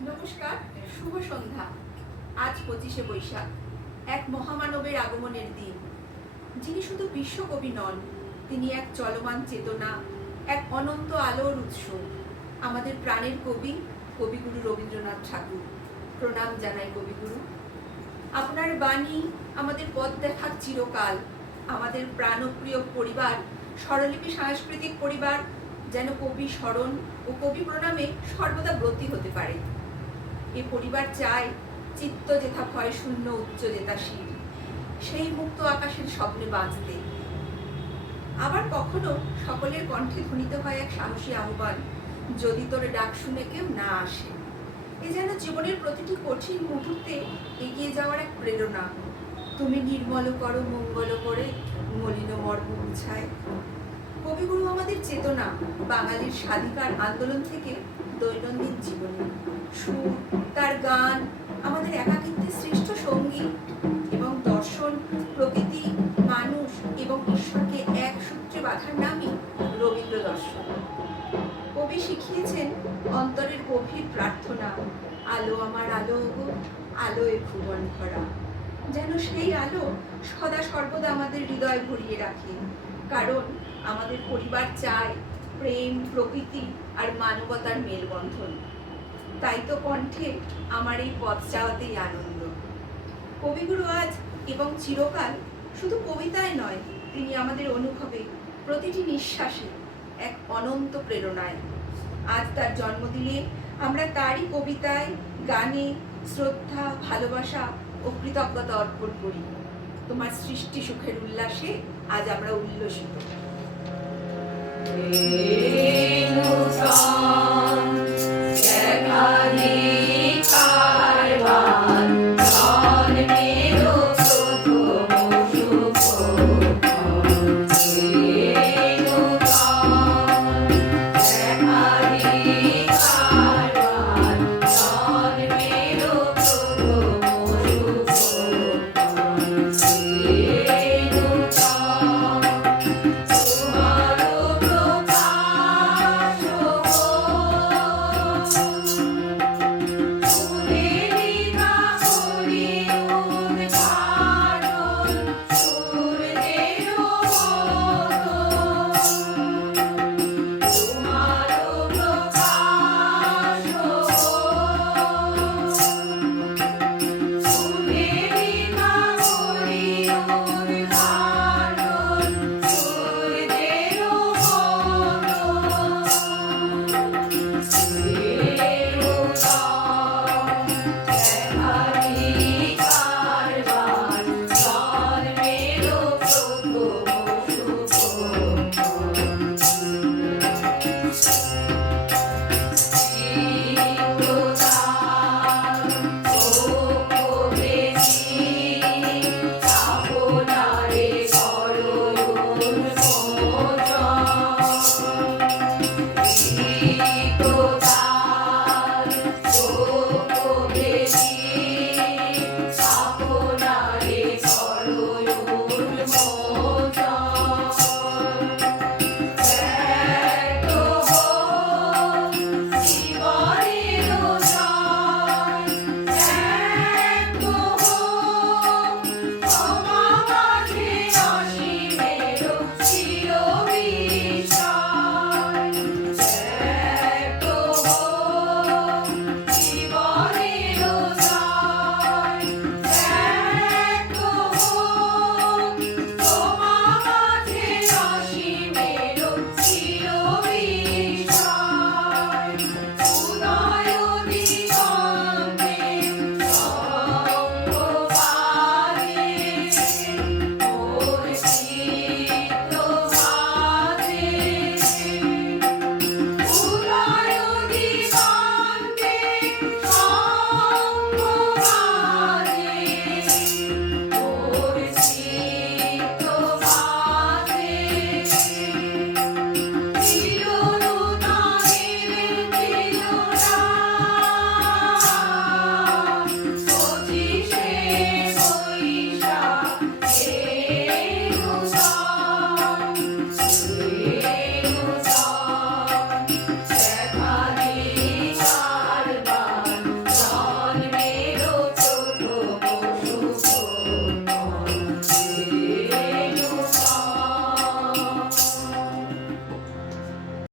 নমস্কার, শুভ সন্ধ্যা। আজ 25শে বৈশাখ, এক মহামানবের আগমনের দিন। যিনি শুধু বিশ্বকবি নন, তিনি এক চলমান চেতনা, এক অনন্ত আলোর উৎস। আমাদের প্রাণের কবি, কবিগুরু রবীন্দ্রনাথ ঠাকুর। প্রণাম জানাই কবিগুরু। আপনার বাণী আমাদের পথ দেখার চিরকাল। আমাদের প্রাণপ্রিয় পরিবার, স্বরলিপি সাংস্কৃতিক পরিবার যেন কবি স্মরণ ও কবি প্রণামে সর্বদা ব্রতী হতে পারে। এ পরিবার চায় চিত্ত যেথা ভয় শূন্য উচ্চ জেতাশীল, সেই মুক্ত আকাশের স্বপ্নে বাঁচতে। আবার কখনো সকলের কণ্ঠে ধ্বনিত হয় এক সাহসী আহ্বান, যদি তোর ডাক শুনে কেউ না আসে। এ যেন জীবনের প্রতিটি কঠিন মুহূর্তে এগিয়ে যাওয়ার এক প্রেরণা। তুমি নির্মল করো মঙ্গল করে, মলিন মর্ম মুছায়। কবিগুরু আমাদের চেতনা, বাঙালির স্বাধিকার আন্দোলন থেকে দৈনন্দিন জীবনে। সুর, তার গান আমাদের একাকিত্বের শ্রেষ্ঠ সঙ্গী, এবং দর্শন, প্রকৃতি, মানুষ এবং ঈশ্বরকে এক সূত্রে বাঁধার নামই রবীন্দ্র দর্শন। কবি শিখিয়েছেন অন্তরের গভীর প্রার্থনা, আলো আমার আলো গো, আলোয় ভুবন ভরা। যেন সেই আলো সদা সর্বদা আমাদের হৃদয় ভরিয়ে রাখে। কারণ আমাদের পরিবার চায় প্রেম, প্রকৃতি আর মানবতার মেলবন্ধন। তাই তো কণ্ঠে আমার এই পথ চাওয়াতেই আনন্দ। কবিগুরু আজ এবং চিরকাল শুধু কবিতায় নয়, তিনি আমাদের অনুভবে, প্রতিটি নিঃশ্বাসে এক অনন্ত প্রেরণায়। আজ তার জন্মদিনে আমরা তারই কবিতায়, গানে শ্রদ্ধা, ভালোবাসা ও কৃতজ্ঞতা অর্পণ করি। তোমার সৃষ্টি সুখের উল্লাসে আজ আমরা উল্লসিত। Renunciam,